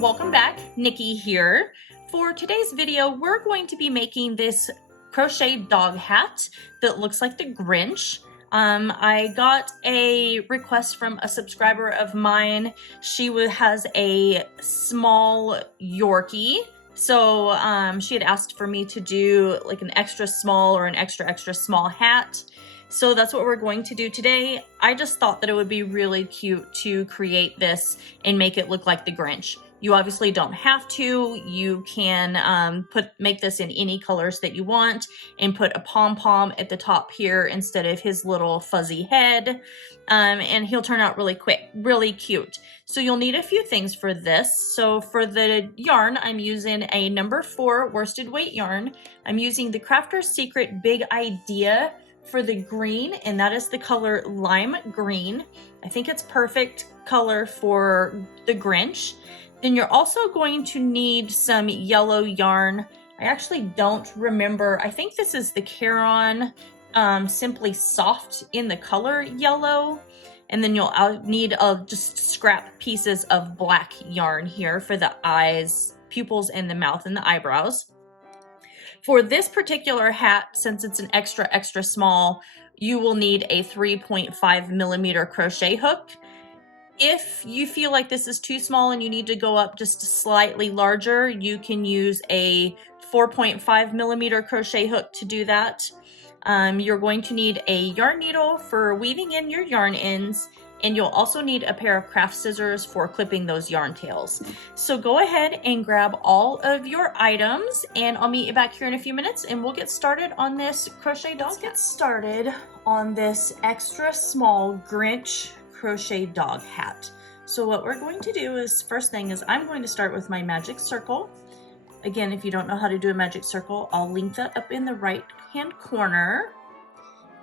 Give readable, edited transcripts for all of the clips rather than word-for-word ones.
Welcome back, Nikki here. For today's video, we're going to be making this crochet dog hat that looks like the Grinch. I got a request from a subscriber of mine. She has a small Yorkie. So she had asked for me to do like an extra small or an extra small hat. So that's what we're going to do today. I just thought that it would be really cute to create this and make it look like the Grinch. You obviously don't have to. You can make this in any colors that you want and put a pom-pom at the top here instead of his little fuzzy head. And he'll turn out really quick, really cute. So you'll need a few things for this. So for the yarn, I'm using a number 4 worsted weight yarn. I'm using the Crafter's Secret Big Idea for the green, and that is the color lime green. I think it's perfect color for the Grinch. Then you're also going to need some yellow yarn. I actually don't remember. I think this is the Caron Simply Soft in the color yellow. And then you'll need just scrap pieces of black yarn here for the eyes, pupils, and the mouth and the eyebrows. For this particular hat, since it's an extra small, you will need a 3.5 millimeter crochet hook. If you feel like this is too small and you need to go up just slightly larger, you can use a 4.5 millimeter crochet hook to do that. You're going to need a yarn needle for weaving in your yarn ends, and you'll also need a pair of craft scissors for clipping those yarn tails. So go ahead and grab all of your items, and I'll meet you back here in a few minutes and we'll get started on this crochet dog hat. Let's get started on this extra small Grinch crochet dog hat. So what we're going to do is, first thing is I'm going to start with my magic circle. Again, if you don't know how to do a magic circle, I'll link that up in the right hand corner.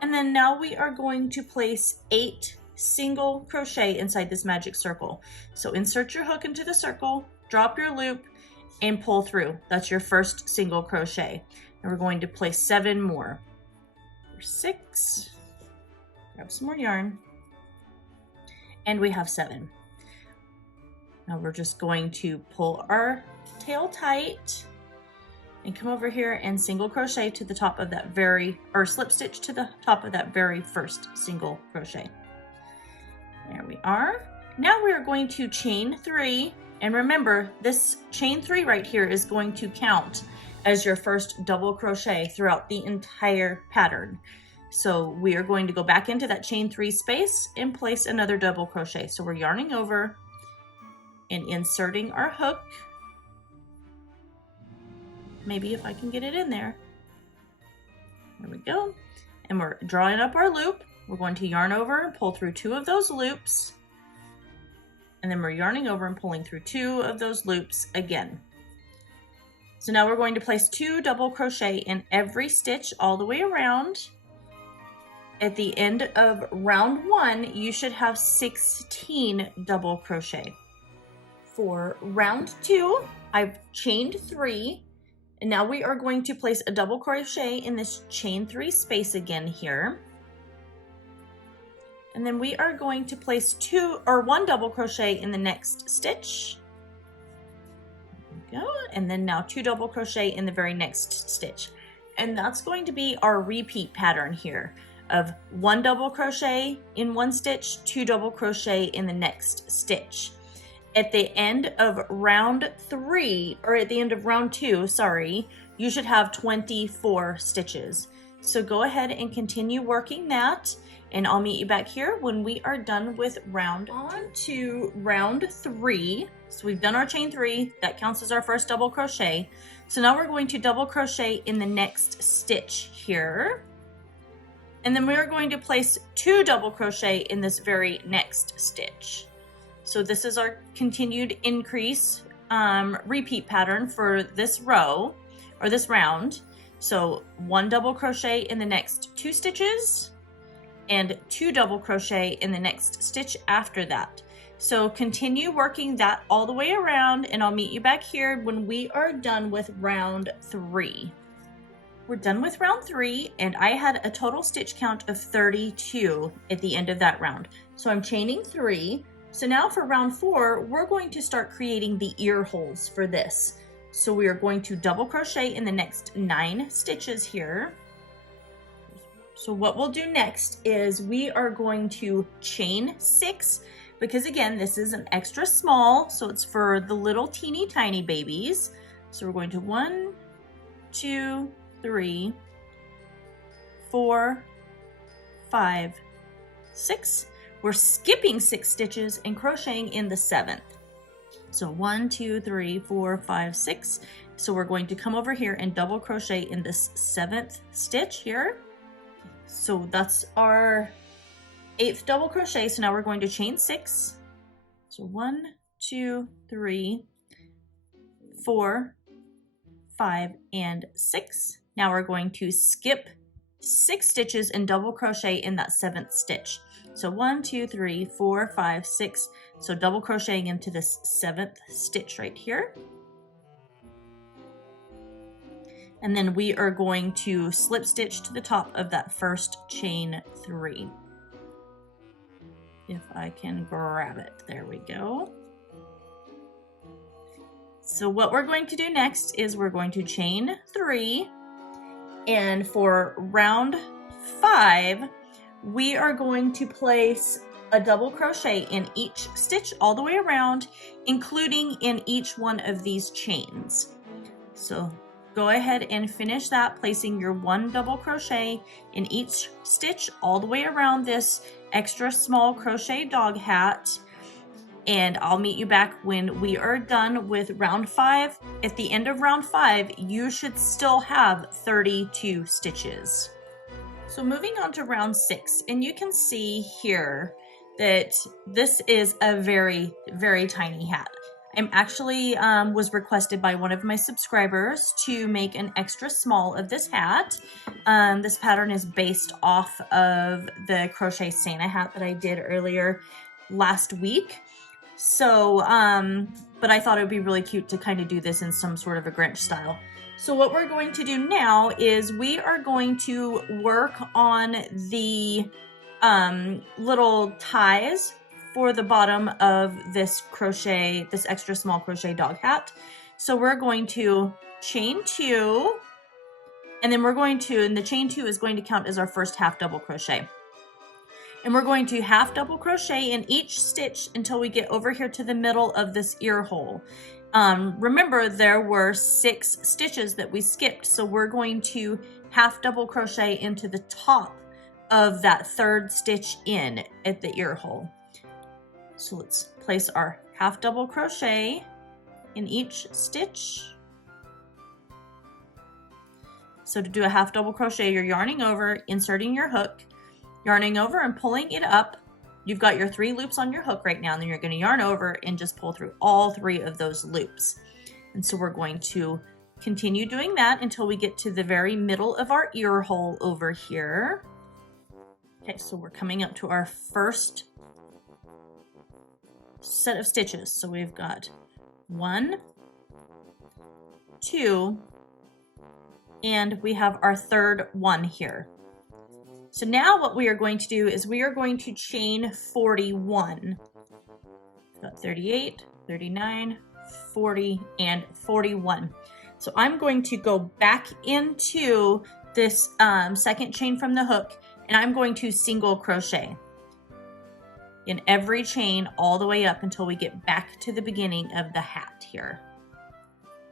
And then now we are going to place 8 single crochet inside this magic circle. So insert your hook into the circle, drop your loop, and pull through. That's your first single crochet. And we're going to place 7 more. 6, grab some more yarn, and we have 7. Now we're just going to pull our tail tight and come over here and single crochet to the top of that slip stitch to the top of that very first single crochet. There we are. Now we are going to chain 3, and remember this chain 3 right here is going to count as your first double crochet throughout the entire pattern. So we are going to go back into that chain 3 space and place another double crochet. So we're yarning over and inserting our hook. Maybe if I can get it in there. There we go. And we're drawing up our loop. We're going to yarn over and pull through 2 of those loops. And then we're yarning over and pulling through 2 of those loops again. So now we're going to place 2 double crochet in every stitch all the way around. At the end of round 1, you should have 16 double crochet. For round 2, I've chained 3, and now we are going to place a double crochet in this chain 3 space again here. And then we are going to place 1 double crochet in the next stitch. There we go. And then now 2 double crochet in the very next stitch. And that's going to be our repeat pattern here of 1 double crochet in 1 stitch, 2 double crochet in the next stitch. At the end of round 3, or at the end of round 2, sorry, you should have 24 stitches. So go ahead and continue working that, and I'll meet you back here when we are done with round 2. On to round 3. So we've done our chain 3, that counts as our first double crochet. So now we're going to double crochet in the next stitch here. And then we are going to place 2 double crochet in this very next stitch. So this is our continued increase repeat pattern for this row or this round. So 1 double crochet in the next 2 stitches and 2 double crochet in the next stitch after that. So continue working that all the way around, and I'll meet you back here when we are done with round 3. We're done with round 3, and I had a total stitch count of 32 at the end of that round. So I'm chaining 3. So now for round 4, we're going to start creating the ear holes for this. So we are going to double crochet in the next 9 stitches here. So what we'll do next is we are going to chain 6, because again, this is an extra small, so it's for the little teeny tiny babies. So we're going to 1, 2, 3, 4, 5, 6. We're skipping 6 stitches and crocheting in the 7th. So 1, 2, 3, 4, 5, 6. So we're going to come over here and double crochet in this 7th stitch here. So that's our 8th double crochet. So now we're going to chain 6. So 1, 2, 3, 4, 5, and 6. Now we're going to skip 6 stitches and double crochet in that 7th stitch. So 1, 2, 3, 4, 5, 6. So double crocheting into this 7th stitch right here. And then we are going to slip stitch to the top of that first chain 3. If I can grab it, there we go. So what we're going to do next is we're going to chain 3, and for round 5, we are going to place a double crochet in each stitch all the way around, including in each one of these chains. So go ahead and finish that, placing your 1 double crochet in each stitch all the way around this extra small crochet dog hat. And I'll meet you back when we are done with round 5. At the end of round 5, you should still have 32 stitches. So moving on to round 6, and you can see here that this is a very, very tiny hat. I'm actually was requested by one of my subscribers to make an extra small of this hat. This pattern is based off of the crochet Santa hat that I did earlier last week. So, but I thought it would be really cute to kind of do this in some sort of a Grinch style. So what we're going to do now is we are going to work on the little ties for the bottom of this crochet, this extra small crochet dog hat. So we're going to chain 2, and then we're going to, and the chain 2 is going to count as our first half double crochet. And we're going to half double crochet in each stitch until we get over here to the middle of this ear hole. Remember, there were 6 stitches that we skipped, so we're going to half double crochet into the top of that 3rd stitch in at the ear hole. So let's place our half double crochet in each stitch. So to do a half double crochet, you're yarning over, inserting your hook, yarning over and pulling it up. You've got your 3 loops on your hook right now, and then you're going to yarn over and just pull through all 3 of those loops. And so we're going to continue doing that until we get to the very middle of our ear hole over here. Okay, so we're coming up to our first set of stitches. So we've got 1, 2, and we have our 3rd one here. So now what we are going to do is we are going to chain 41. We've got 38, 39, 40, and 41. So I'm going to go back into this 2nd chain from the hook, and I'm going to single crochet in every chain all the way up until we get back to the beginning of the hat here.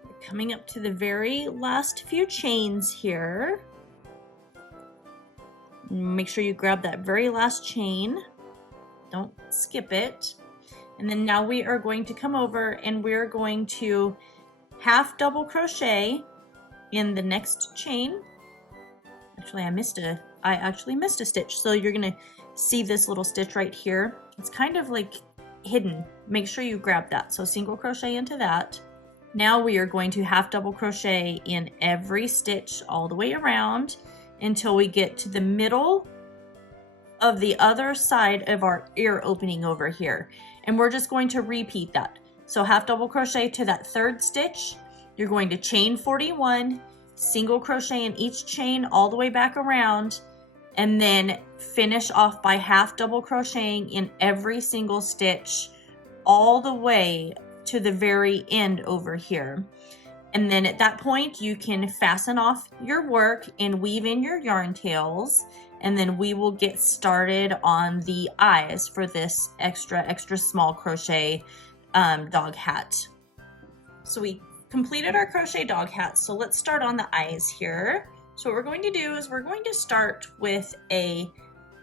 We're coming up to the very last few chains here. Make sure you grab that very last chain. Don't skip it. And then now we are going to come over and we're going to half double crochet in the next chain. Actually, I actually missed a stitch. So you're gonna see this little stitch right here. It's kind of like hidden. Make sure you grab that. So single crochet into that. Now we are going to half double crochet in every stitch all the way around until we get to the middle of the other side of our ear opening over here. And we're just going to repeat that. So half double crochet to that 3rd stitch. You're going to chain 41, single crochet in each chain all the way back around, and then finish off by half double crocheting in every single stitch all the way to the very end over here. And then at that point, you can fasten off your work and weave in your yarn tails. And then we will get started on the eyes for this extra small crochet dog hat. So we completed our crochet dog hat. So let's start on the eyes here. So what we're going to do is we're going to start with a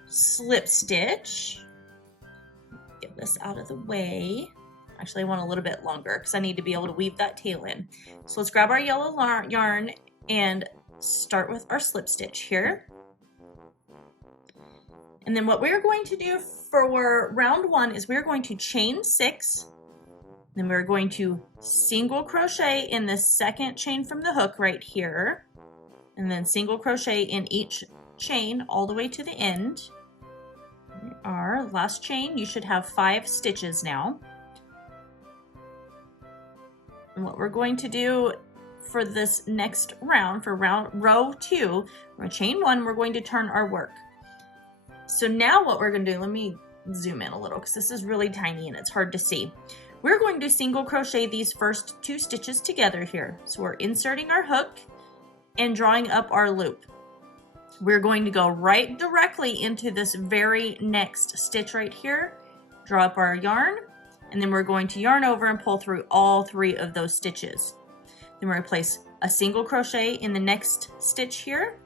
slip stitch. Get this out of the way. Actually, I want a little bit longer because I need to be able to weave that tail in. So let's grab our yellow yarn and start with our slip stitch here. And then what we're going to do for round one is we're going to chain 6. Then we're going to single crochet in the second chain from the hook right here. And then single crochet in each chain all the way to the end. Our last chain, you should have 5 stitches now. And what we're going to do for this next round, for row 2, we're going to chain 1, we're going to turn our work. So now what we're going to do, let me zoom in a little because this is really tiny and it's hard to see. We're going to single crochet these first 2 stitches together here. So we're inserting our hook and drawing up our loop. We're going to go right directly into this very next stitch right here, draw up our yarn, and then we're going to yarn over and pull through all 3 of those stitches. Then we're going to place a single crochet in the next stitch here.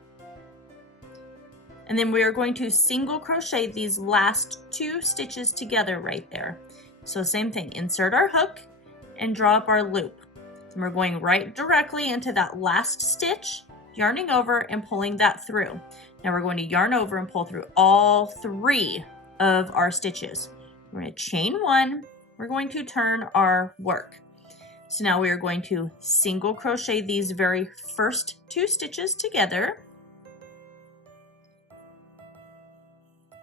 And then we are going to single crochet these last 2 stitches together right there. So same thing, insert our hook and draw up our loop. And we're going right directly into that last stitch, yarning over and pulling that through. Now we're going to yarn over and pull through all 3 of our stitches. We're going to chain 1. We're going to turn our work. So now we are going to single crochet these very first 2 stitches together.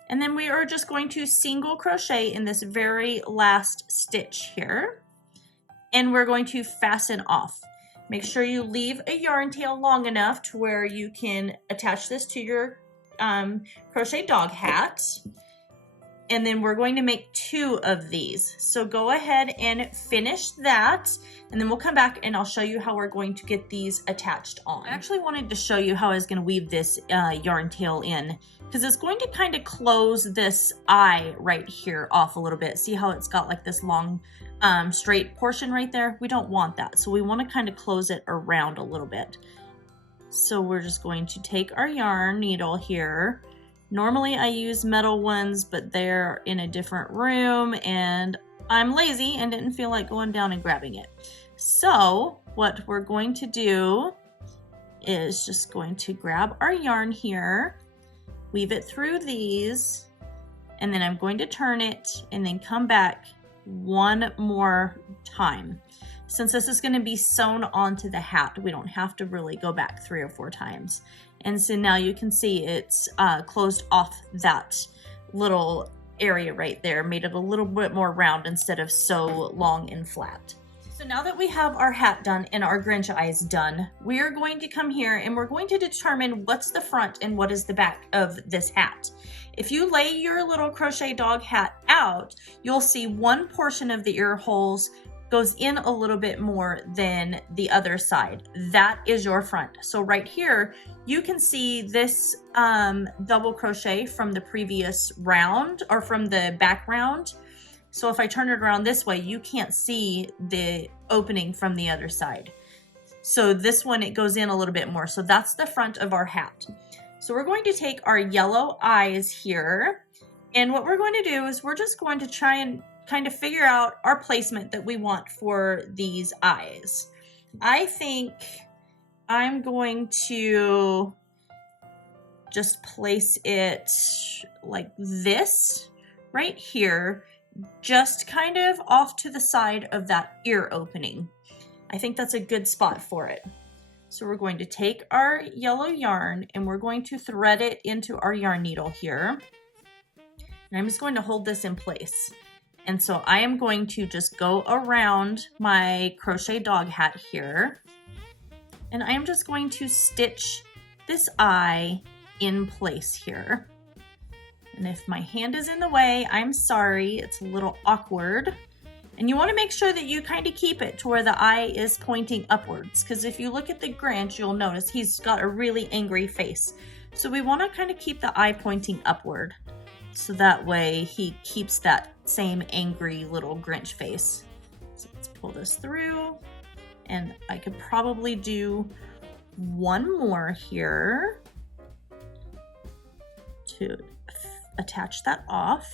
And then we are just going to single crochet in this very last stitch here. And we're going to fasten off. Make sure you leave a yarn tail long enough to where you can attach this to your crochet dog hat. And then we're going to make 2 of these. So go ahead and finish that. And then we'll come back and I'll show you how we're going to get these attached on. I actually wanted to show you how I was going to weave this yarn tail in because it's going to kind of close this eye right here off a little bit. See how it's got like this long straight portion right there? We don't want that. So we want to kind of close it around a little bit. So we're just going to take our yarn needle here. Normally I use metal ones, but they're in a different room and I'm lazy and didn't feel like going down and grabbing it. So what we're going to do is just going to grab our yarn here, weave it through these, and then I'm going to turn it and then come back one more time. Since this is going to be sewn onto the hat, we don't have to really go back 3 or 4 times. And so now you can see it's closed off that little area right there, made it a little bit more round instead of so long and flat. So now that we have our hat done and our Grinch eyes done, we are going to come here and we're going to determine what's the front and what is the back of this hat. If you lay your little crochet dog hat out, you'll see one portion of the ear holes goes in a little bit more than the other side. That is your front. So right here, you can see this double crochet from the previous round or from the back round. So if I turn it around this way, you can't see the opening from the other side. So this one, it goes in a little bit more. So that's the front of our hat. So we're going to take our yellow eyes here. And what we're going to do is we're just going to try and kind of figure out our placement that we want for these eyes. I think I'm going to just place it like this right here, just kind of off to the side of that ear opening. I think that's a good spot for it. So we're going to take our yellow yarn and we're going to thread it into our yarn needle here. And I'm just going to hold this in place. And so I am going to just go around my crochet dog hat here. And I am just going to stitch this eye in place here. And if my hand is in the way, I'm sorry, it's a little awkward. And you want to make sure that you kind of keep it to where the eye is pointing upwards, because if you look at the Grinch, you'll notice he's got a really angry face. So we want to kind of keep the eye pointing upward, so that way he keeps that same angry little Grinch face. So let's pull this through, and I could probably do one more here to attach that off.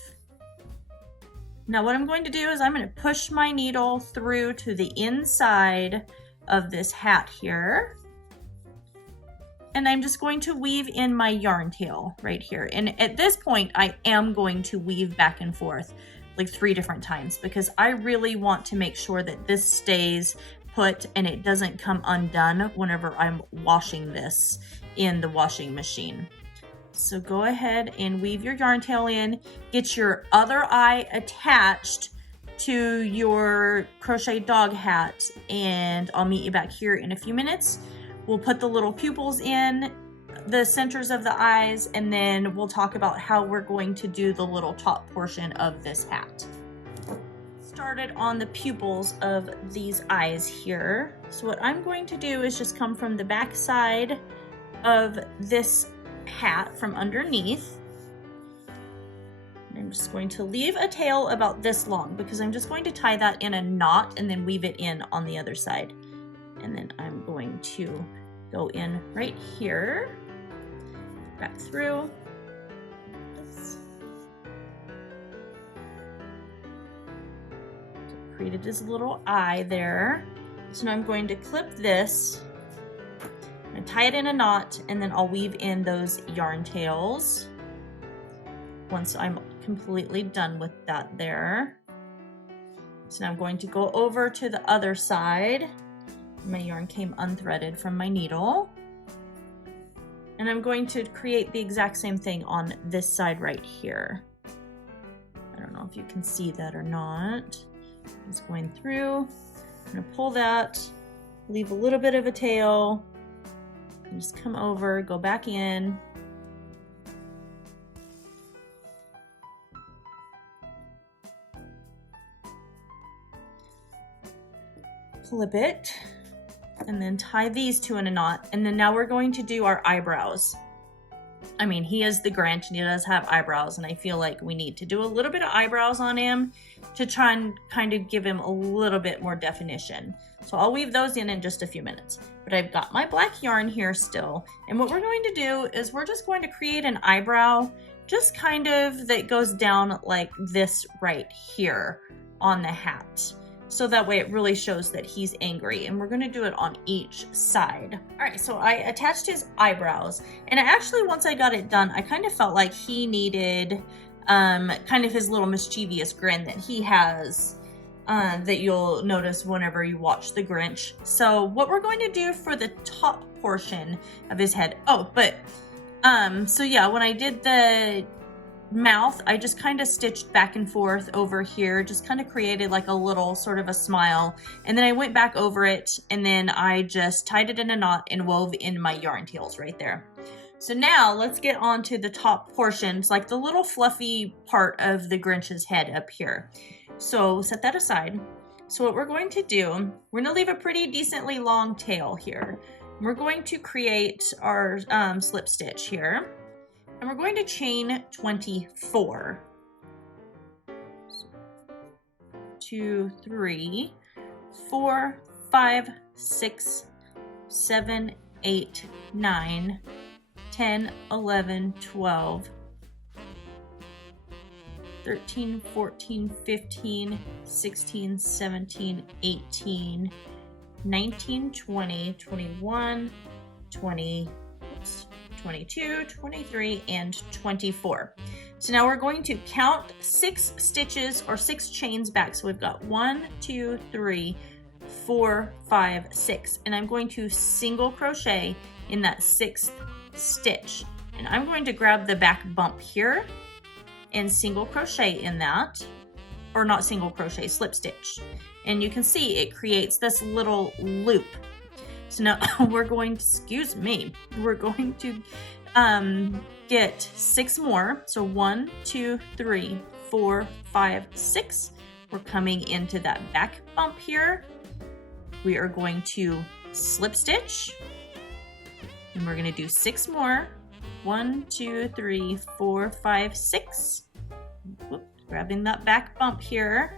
Now what I'm going to do is I'm going to push my needle through to the inside of this hat here. And I'm just going to weave in my yarn tail right here. And at this point, I am going to weave back and forth like 3 different times, because I really want to make sure that this stays put and it doesn't come undone whenever I'm washing this in the washing machine. So go ahead and weave your yarn tail in, get your other eye attached to your crochet dog hat, and I'll meet you back here in a few minutes. We'll put the little pupils in, the centers of the eyes, and then we'll talk about how we're going to do the little top portion of this hat. Started on the pupils of these eyes here. So what I'm going to do is just come from the back side of this hat from underneath. I'm just going to leave a tail about this long, because I'm just going to tie that in a knot and then weave it in on the other side. And then I'm going to go in right here, back through. Created this little eye there. So now I'm going to clip this and tie it in a knot, and then I'll weave in those yarn tails once I'm completely done with that there. So now I'm going to go over to the other side. My yarn came unthreaded from my needle. And I'm going to create the exact same thing on this side right here. I don't know if you can see that or not. Just going through, I'm gonna pull that, leave a little bit of a tail, and just come over, go back in. Clip it, and then tie these two in a knot. And then now we're going to do our eyebrows. I mean, he is the Grinch and he does have eyebrows, and I feel like we need to do a little bit of eyebrows on him to try and kind of give him a little bit more definition. So I'll weave those in just a few minutes. But I've got my black yarn here still, and what we're going to do is we're just going to create an eyebrow just kind of that goes down like this right here on the hat. So that way it really shows that he's angry, and we're going to do it on each side. All right, so I attached his eyebrows, and actually once I got it done, I kind of felt like he needed kind of his little mischievous grin that he has that you'll notice whenever you watch the Grinch. So what we're going to do for the top portion of his head, so yeah, when I did the mouth, I just kind of stitched back and forth over here, just kind of created like a little sort of a smile, and then I went back over it, and then I just tied it in a knot and wove in my yarn tails right there. So now let's get on to the top portions, like the little fluffy part of the Grinch's head up here. So set that aside. So what we're going to do, we're going to leave a pretty decently long tail here. We're going to create our slip stitch here. And we're going to chain 24. 2, 3, 4, 5, 6, 7, 8, 9, 10, 11, 12, 13, 14, 15, 16, 17, 18, 19, 20, 21, 20, 22, 23, and 24. So now we're going to count 6 stitches or 6 chains back. So we've got 1, 2, 3, 4, 5, 6. And I'm going to single crochet in that 6th stitch. And I'm going to grab the back bump here and single crochet in that, or not single crochet, slip stitch. And you can see it creates this little loop. So now we're going to, we're going to get 6 more. So 1, 2, 3, 4, 5, 6. we're coming into that back bump here. We are going to slip stitch, and we're going to do 6 more. 1, 2, 3, 4, 5, 6. Whoop, grabbing that back bump here.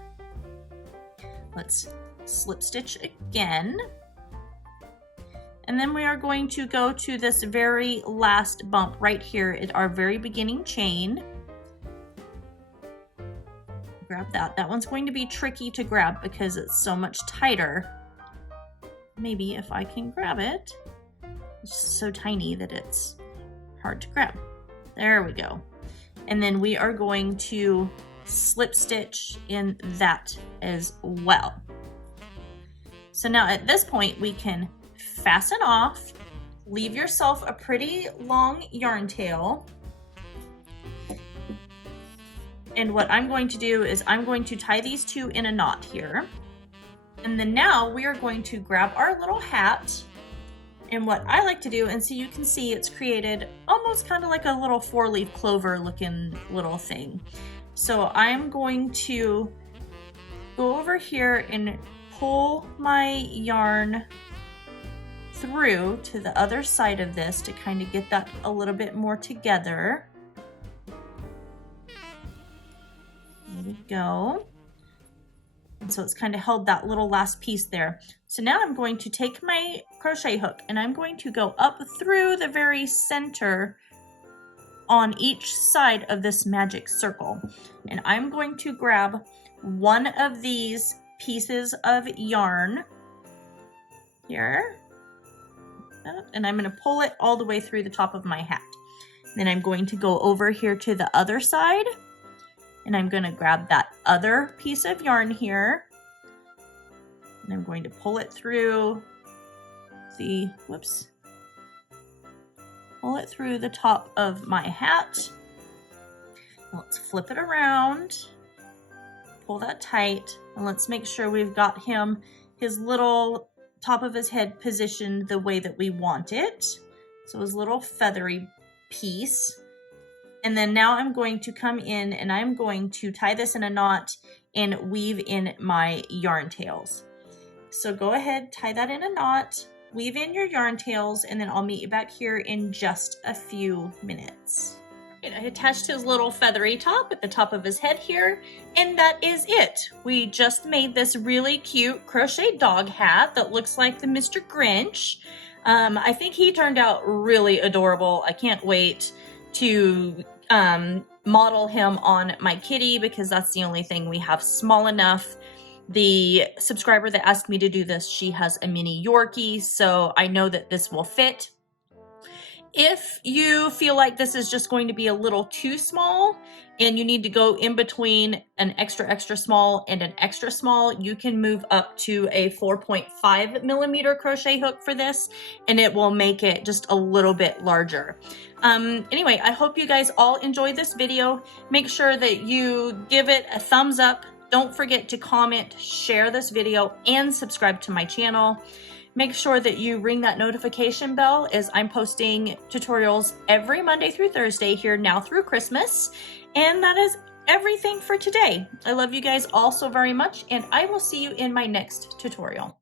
Let's slip stitch again. And then we are going to go to this very last bump right here at our very beginning chain. Grab that. That one's going to be tricky to grab because it's so much tighter. Maybe if I can grab it. It's so tiny that it's hard to grab. There we go. And then we are going to slip stitch in that as well. So now at this point we can fasten off, leave yourself a pretty long yarn tail. And what I'm going to do is I'm going to tie these 2 in a knot here. And then now we are going to grab our little hat. And what I like to do, and so you can see it's created almost kind of like a little 4-leaf clover looking little thing. So I'm going to go over here and pull my yarn through to the other side of this to kind of get that a little bit more together. There we go. And so it's kind of held that little last piece there. So now I'm going to take my crochet hook and I'm going to go up through the very center on each side of this magic circle. And I'm going to grab one of these pieces of yarn here. And I'm going to pull it all the way through the top of my hat. Then I'm going to go over here to the other side. And I'm going to grab that other piece of yarn here. And I'm going to pull it through the, pull it through the top of my hat. Let's flip it around, pull that tight, and let's make sure we've got him, his little top of his head positioned the way that we want it. So his little feathery piece. And then now I'm going to come in and I'm going to tie this in a knot and weave in my yarn tails. So go ahead, tie that in a knot, weave in your yarn tails, and then I'll meet you back here in just a few minutes. I attached his little feathery top at the top of his head here, and that is it. We just made this really cute crochet dog hat that looks like the Mr. Grinch. I think he turned out really adorable. I can't wait to model him on my kitty because that's the only thing we have small enough. The subscriber that asked me to do this, she has a mini Yorkie, so I know that this will fit. If you feel like this is just going to be a little too small and you need to go in between an extra small and an extra small, you can move up to a 4.5 millimeter crochet hook for this and it will make it just a little bit larger. Anyway, I hope you guys all enjoyed this video. Make sure that you give it a thumbs up. Don't forget to comment, share this video, and subscribe to my channel. Make sure that you ring that notification bell as I'm posting tutorials every Monday through Thursday here now through Christmas. And that is everything for today. I love you guys all so very much, and I will see you in my next tutorial.